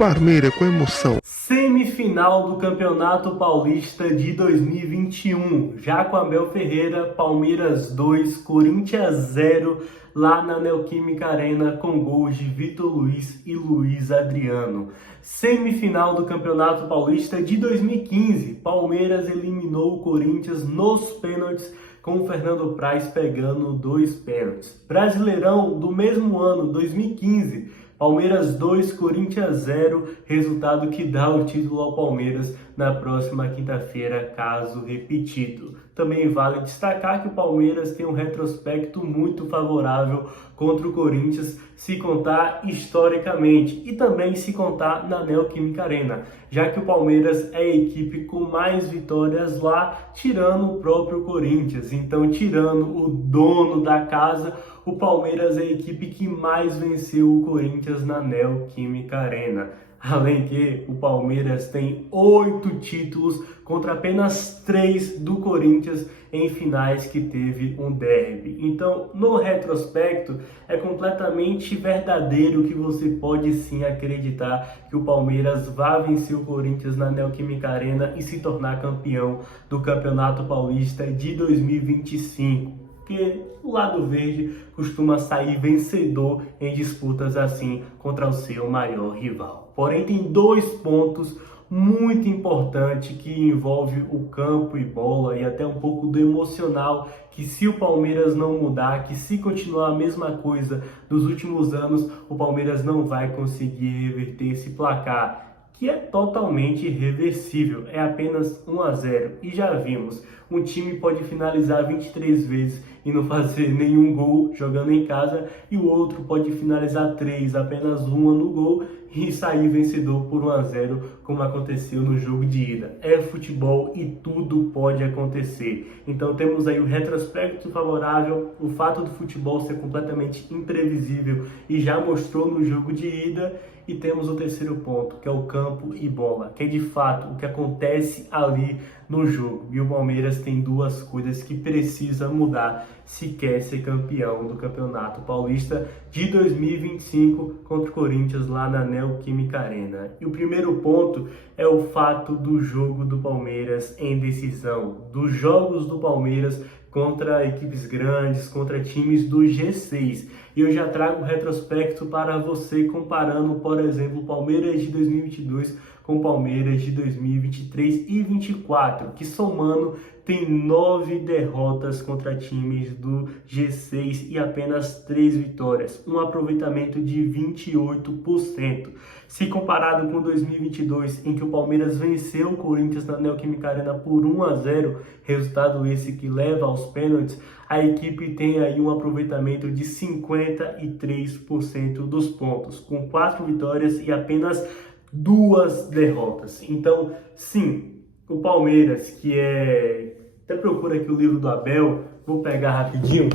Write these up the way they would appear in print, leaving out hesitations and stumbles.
Parmeira com emoção. Semifinal do Campeonato Paulista de 2021. Já com Abel Ferreira, Palmeiras 2, Corinthians 0, lá na Neoquímica Arena, com gols de Vitor Luiz e Luiz Adriano. Semifinal do Campeonato Paulista de 2015. Palmeiras eliminou o Corinthians nos pênaltis, com o Fernando Praz pegando 2 pênaltis. Brasileirão do mesmo ano, 2015. Palmeiras 2, Corinthians 0, resultado que dá o título ao Palmeiras na próxima quinta-feira, caso repetido. Também vale destacar que o Palmeiras tem um retrospecto muito favorável contra o Corinthians, se contar historicamente e também se contar na Neoquímica Arena, já que o Palmeiras é a equipe com mais vitórias lá, tirando o próprio Corinthians. Então, tirando o dono da casa, o Palmeiras é a equipe que mais venceu o Corinthians na Neoquímica Arena. Além que o Palmeiras tem 8 títulos contra apenas 3 do Corinthians em finais que teve um derby. Então, no retrospecto, é completamente verdadeiro que você pode sim acreditar que o Palmeiras vai vencer o Corinthians na Neoquímica Arena e se tornar campeão do Campeonato Paulista de 2025. Porque o lado verde costuma sair vencedor em disputas assim contra o seu maior rival. Porém, tem 2 pontos muito importantes que envolvem o campo e bola e até um pouco do emocional, que se o Palmeiras não mudar, que se continuar a mesma coisa dos últimos anos, o Palmeiras não vai conseguir reverter esse placar, que é totalmente irreversível, é apenas 1-0. E já vimos, um time pode finalizar 23 vezes e não fazer nenhum gol jogando em casa, e o outro pode finalizar 3, apenas uma no gol, e sair vencedor por 1-0, como aconteceu no jogo de ida. É futebol e tudo pode acontecer. Então temos aí o retrospecto favorável, o fato do futebol ser completamente imprevisível e já mostrou no jogo de ida, e temos o terceiro ponto, que é o campo e bola, que é de fato o que acontece ali no jogo. E o Palmeiras tem 2 coisas que precisa mudar se quer ser campeão do Campeonato Paulista de 2025 contra o Corinthians lá na Neoquímica Arena. E o primeiro ponto é o fato do jogo do Palmeiras em decisão, dos jogos do Palmeiras contra equipes grandes, contra times do G6. E eu já trago o retrospecto para você comparando, por exemplo, o Palmeiras de 2022 com o Palmeiras de 2023 e 2024, que somando tem 9 derrotas contra times do G6 e apenas 3 vitórias, um aproveitamento de 28%. Se comparado com 2022, em que o Palmeiras venceu o Corinthians na Neoquímica Arena por 1-0, resultado esse que leva aos pênaltis, a equipe tem aí um aproveitamento de 53% dos pontos, com 4 vitórias e apenas 2 derrotas. Então, sim, o Palmeiras, que é... Até procura aqui o livro do Abel, vou pegar rapidinho.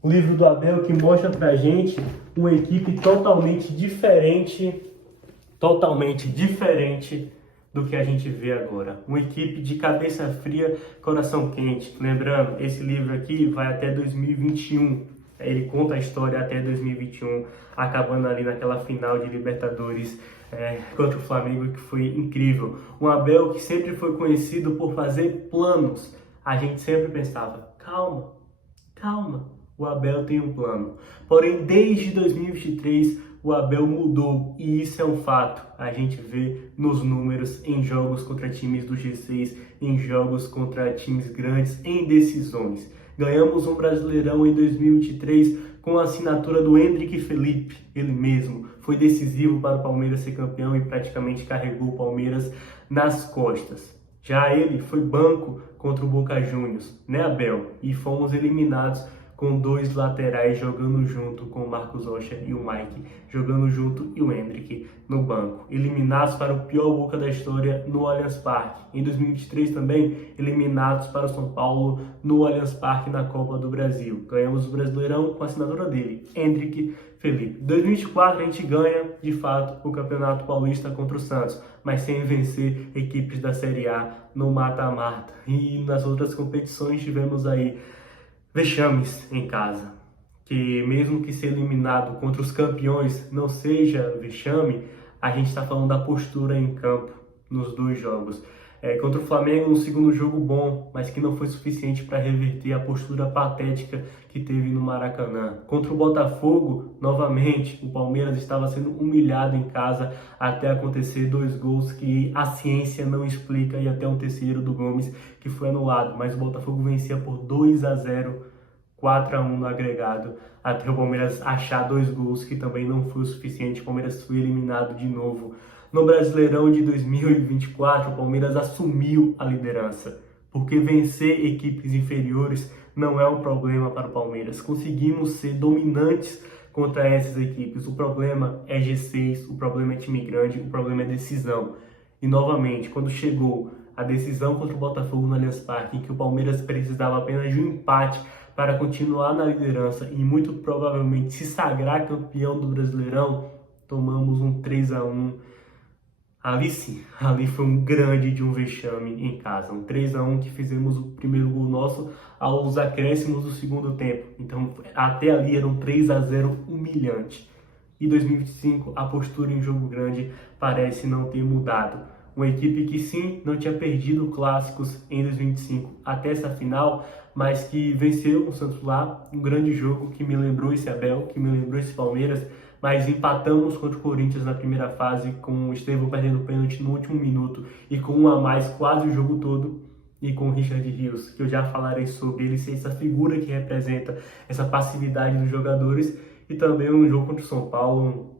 O livro do Abel que mostra pra gente uma equipe totalmente diferente do que a gente vê agora. Uma equipe de cabeça fria, coração quente. Lembrando, esse livro aqui vai até 2021. Ele conta a história até 2021, acabando ali naquela final de Libertadores contra o Flamengo, que foi incrível. Um Abel que sempre foi conhecido por fazer planos. A gente sempre pensava, calma, o Abel tem um plano. Porém, desde 2023, o Abel mudou, e isso é um fato. A gente vê nos números em jogos contra times do G6, em jogos contra times grandes, em decisões. Ganhamos um Brasileirão em 2023 com a assinatura do Hendrick Felipe, ele mesmo. Foi decisivo para o Palmeiras ser campeão e praticamente carregou o Palmeiras nas costas. Já ele foi banco contra o Boca Juniors, né, Abel? E fomos eliminados com 2 laterais jogando junto, com o Marcos Rocha e o Mike, jogando junto, e o Hendrick no banco. Eliminados para o pior Boca da história no Allianz Parque. Em 2023 também, eliminados para o São Paulo no Allianz Parque na Copa do Brasil. Ganhamos o Brasileirão com a assinatura dele, Hendrick Felipe. Em 2024 a gente ganha, de fato, o Campeonato Paulista contra o Santos, mas sem vencer equipes da Série A no mata-mata. E nas outras competições tivemos aí vexames em casa, que mesmo que ser eliminado contra os campeões não seja vexame, A gente está falando da postura em campo nos dois jogos. Contra o Flamengo, um segundo jogo bom, mas que não foi suficiente para reverter a postura patética que teve no Maracanã. Contra o Botafogo, novamente, o Palmeiras estava sendo humilhado em casa até acontecer 2 gols que a ciência não explica e até um terceiro do Gomes que foi anulado. Mas o Botafogo vencia por 2-0, 4-1 no agregado, até o Palmeiras achar 2 gols que também não foi o suficiente. O Palmeiras foi eliminado de novo. No Brasileirão de 2024, o Palmeiras assumiu a liderança, porque vencer equipes inferiores não é um problema para o Palmeiras. Conseguimos ser dominantes contra essas equipes. O problema é G6, o problema é time grande, o problema é decisão. E novamente, quando chegou a decisão contra o Botafogo no Allianz Parque, em que o Palmeiras precisava apenas de um empate para continuar na liderança e muito provavelmente se sagrar campeão do Brasileirão, tomamos um 3-1. Ali sim, ali foi um grande de um vexame em casa, um 3-1 que fizemos o primeiro gol nosso aos acréscimos do segundo tempo. Então até ali era um 3-0 humilhante. E 2025 a postura em jogo grande parece não ter mudado. Uma equipe que sim, não tinha perdido clássicos em 2025 até essa final, mas que venceu o Santos lá, um grande jogo que me lembrou esse Abel, que me lembrou esse Palmeiras, mas empatamos contra o Corinthians na primeira fase, com o Estevão perdendo o pênalti no último minuto e com um a mais quase o jogo todo, e com o Richard Rios, que eu já falarei sobre ele ser essa figura que representa essa passividade dos jogadores, e também um jogo contra o São Paulo,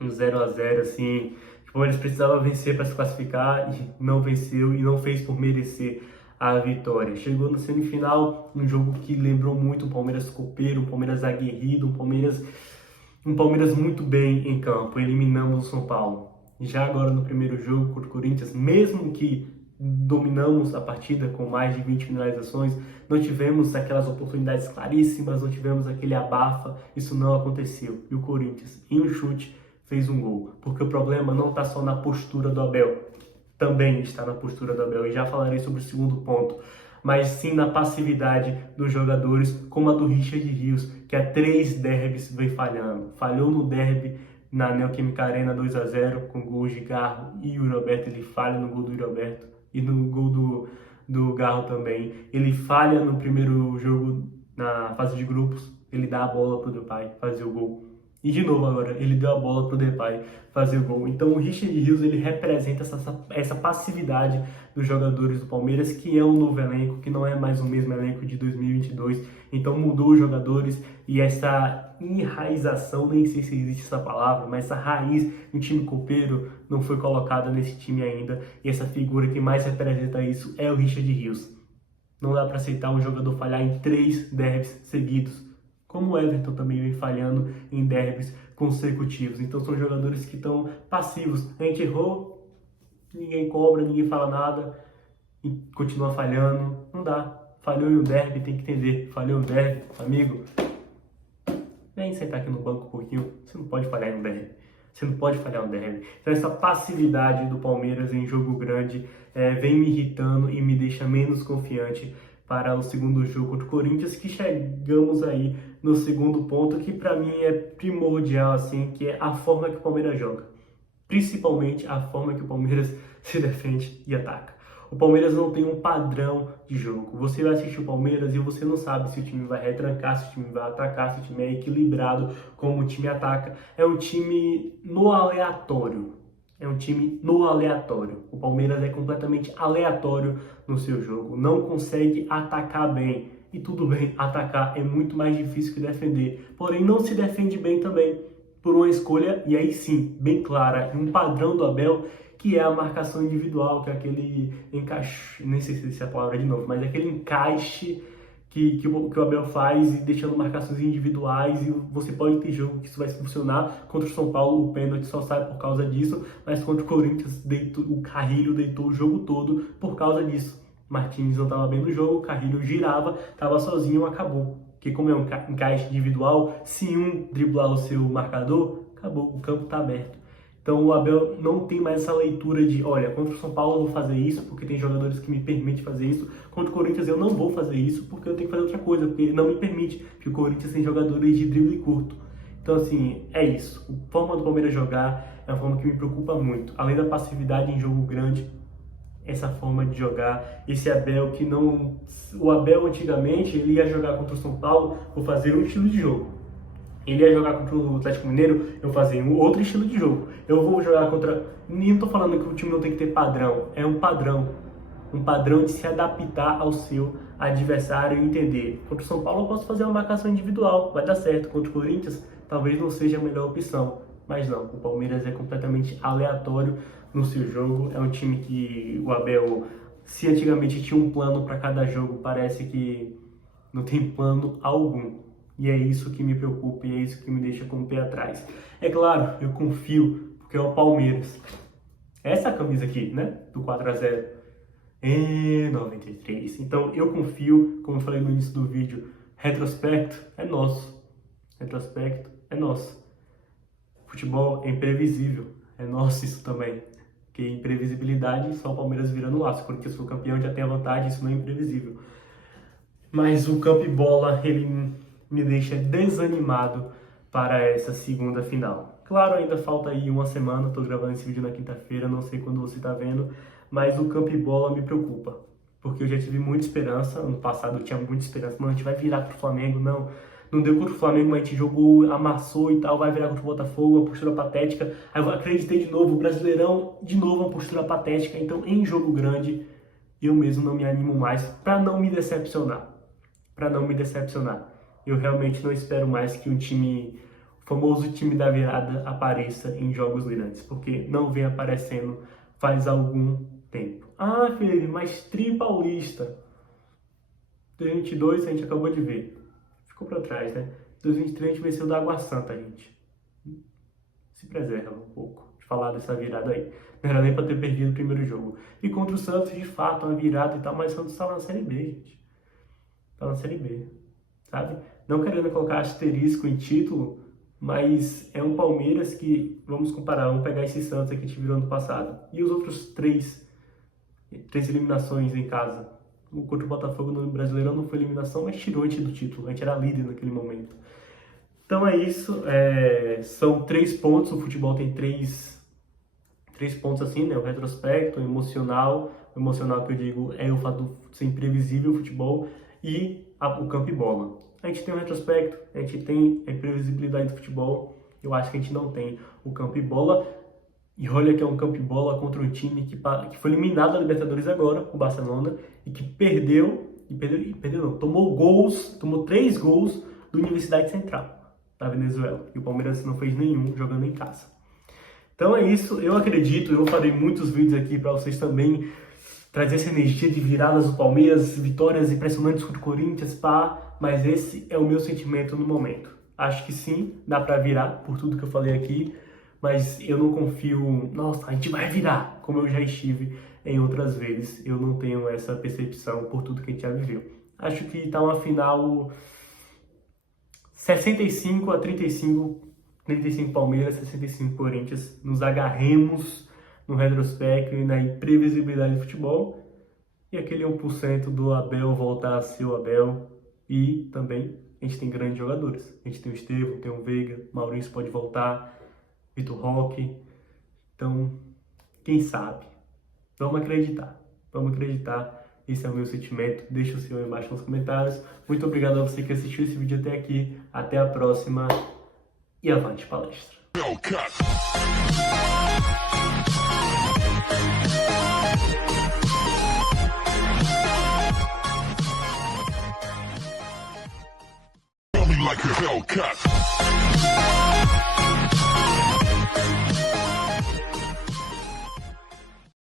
um 0-0, assim, o Palmeiras precisava vencer para se classificar e não venceu e não fez por merecer a vitória. Chegou na semifinal, um jogo que lembrou muito um Palmeiras copeiro, um Palmeiras aguerrido, um Palmeiras muito bem em campo. Eliminamos o São Paulo. Já agora no primeiro jogo contra o Corinthians, mesmo que dominamos a partida com mais de 20 finalizações, não tivemos aquelas oportunidades claríssimas, não tivemos aquele abafa, isso não aconteceu. E o Corinthians, em um chute, fez um gol. Porque o problema não está só na postura do Abel, também está na postura do Abel, e já falarei sobre o segundo ponto, mas sim na passividade dos jogadores, como a do Richard Rios, que há 3 derbys vem falhando. Falhou no derby na Neoquímica Arena 2-0, com gols de Garro e Yuri Alberto. Ele falha no gol do Yuri Alberto e no gol do Garro também. Ele falha no primeiro jogo, na fase de grupos, ele dá a bola para o Depay fazer o gol. E de novo agora, ele deu a bola para o Depay fazer o gol. Então o Richard Rios, ele representa essa passividade dos jogadores do Palmeiras, que é um novo elenco, que não é mais o mesmo elenco de 2022. Então mudou os jogadores e essa enraização, nem sei se existe essa palavra, mas essa raiz do time copeiro não foi colocada nesse time ainda. E essa figura que mais representa isso é o Richard Rios. Não dá para aceitar um jogador falhar em 3 derbys seguidos, como o Everton também vem falhando em derbys consecutivos. Então são jogadores que estão passivos. A gente errou, ninguém cobra, ninguém fala nada e continua falhando. Não dá. Falhou em um derby, tem que entender. Falhou em um derby, amigo, vem sentar aqui no banco um pouquinho. Você não pode falhar em um derby. Você não pode falhar um derby. Então essa passividade do Palmeiras em jogo grande vem me irritando e me deixa menos confiante para o segundo jogo contra o Corinthians, que chegamos aí no segundo ponto, que para mim é primordial, assim, que é a forma que o Palmeiras joga. Principalmente a forma que o Palmeiras se defende e ataca. O Palmeiras não tem um padrão de jogo. Você vai assistir o Palmeiras e você não sabe se o time vai retrancar, se o time vai atacar, se o time é equilibrado, como o time ataca. É um time no aleatório. É um time no aleatório. O Palmeiras é completamente aleatório no seu jogo. Não consegue atacar bem. E tudo bem, atacar é muito mais difícil que defender. Porém, não se defende bem também. Por uma escolha, e aí sim, bem clara, um padrão do Abel, que é a marcação individual, que é aquele encaixe, nem sei se é a palavra de novo, mas é aquele encaixe que o Abel faz, e deixando marcações individuais, e você pode ter jogo que isso vai funcionar. Contra o São Paulo, o pênalti só sai por causa disso, mas contra o Corinthians, o Carrilho deitou o jogo todo por causa disso. Martins não estava bem no jogo, o Carrilho girava, estava sozinho, acabou. Porque como é um encaixe individual, se um driblar o seu marcador, acabou, o campo está aberto. Então o Abel não tem mais essa leitura de, olha, contra o São Paulo eu vou fazer isso porque tem jogadores que me permitem fazer isso. Contra o Corinthians eu não vou fazer isso porque eu tenho que fazer outra coisa, porque não me permite, porque o Corinthians tem jogadores de drible curto. Então assim, é isso. A forma do Palmeiras jogar é uma forma que me preocupa muito. Além da passividade em jogo grande, essa forma de jogar, esse Abel que não... O Abel, antigamente, ele ia jogar contra o São Paulo por fazer um estilo de jogo. Ele ia jogar contra o Atlético Mineiro, eu fazia um outro estilo de jogo. Eu vou jogar contra... Nem tô falando que o time não tem que ter padrão, é um padrão. Um padrão de se adaptar ao seu adversário e entender. Contra o São Paulo eu posso fazer uma marcação individual, vai dar certo. Contra o Corinthians, talvez não seja a melhor opção. Mas não, o Palmeiras é completamente aleatório no seu jogo. É um time que o Abel, se antigamente tinha um plano para cada jogo, parece que não tem plano algum. E é isso que me preocupa e é isso que me deixa com o pé atrás. É claro, eu confio, porque é o Palmeiras. Essa camisa aqui, né, do 4-0, é 93. Então eu confio, como eu falei no início do vídeo, retrospecto é nosso. Retrospecto é nosso. Futebol é imprevisível, é nosso isso também. Porque imprevisibilidade, só o Palmeiras virando laço. Porque se for campeão já tem a vantagem, isso não é imprevisível. Mas o campo e bola, ele me deixa desanimado para essa segunda final. Claro, ainda falta aí uma semana, estou gravando esse vídeo na quinta-feira, não sei quando você está vendo, mas o campo e bola me preocupa. Porque eu já tive muita esperança, ano passado eu tinha muita esperança, mano, a gente vai virar pro Flamengo, não deu contra o Flamengo, mas a gente jogou, amassou e tal, vai virar contra o Botafogo, uma postura patética. Aí eu acreditei de novo, o Brasileirão, de novo uma postura patética. Então, em jogo grande, eu mesmo não me animo mais para não me decepcionar. Eu realmente não espero mais que o famoso time da virada apareça em jogos grandes, porque não vem aparecendo faz algum tempo. Ah, Felipe, mas tri paulista. 2022 a gente acabou de ver. Ficou para trás, né? 2023 a gente venceu da Água Santa, gente. Se preserva um pouco de falar dessa virada aí. Não era nem para ter perdido o primeiro jogo. E contra o Santos, de fato, uma virada e tal, mas o Santos tá na Série B, gente. Tá na Série B, sabe? Não querendo colocar asterisco em título, mas é um Palmeiras que, vamos comparar, vamos pegar esse Santos aqui que a gente virou ano passado. E os outros três eliminações em casa. Contra o Botafogo no Brasileirão não foi eliminação, mas tirou a gente do título. A gente era líder naquele momento. Então é isso. São 3 pontos. O futebol tem três pontos assim, né? O retrospecto, o emocional. O emocional que eu digo é o fato de ser imprevisível o futebol. E o campo e bola. A gente tem o retrospecto, a gente tem a imprevisibilidade do futebol. Eu acho que a gente não tem o campo e bola. E olha que é um campo e bola contra um time que foi eliminado da Libertadores agora, o Barcelona, e que tomou 3 gols do Universidade Central da Venezuela. E o Palmeiras não fez nenhum jogando em casa. Então é isso, eu acredito, eu farei muitos vídeos aqui para vocês também trazer essa energia de viradas do Palmeiras, vitórias impressionantes contra o Corinthians, mas esse é o meu sentimento no momento. Acho que sim, dá para virar, por tudo que eu falei aqui, mas eu não confio, nossa, a gente vai virar, como eu já estive em outras vezes. Eu não tenho essa percepção por tudo que a gente já viveu. Acho que tá uma final 65-35, 35 Palmeiras, 65 Corinthians. Nos agarremos no retrospecto e na imprevisibilidade do futebol. E aquele 1% do Abel voltar a ser o Abel. E também a gente tem grandes jogadores. A gente tem o Estevão, tem o Veiga, Maurício pode voltar, Vitor Roque. Então, quem sabe? Vamos acreditar. Esse é o meu sentimento. Deixa o seu aí embaixo nos comentários. Muito obrigado a você que assistiu esse vídeo até aqui. Até a próxima. E avante palestra. Like a Hellcat.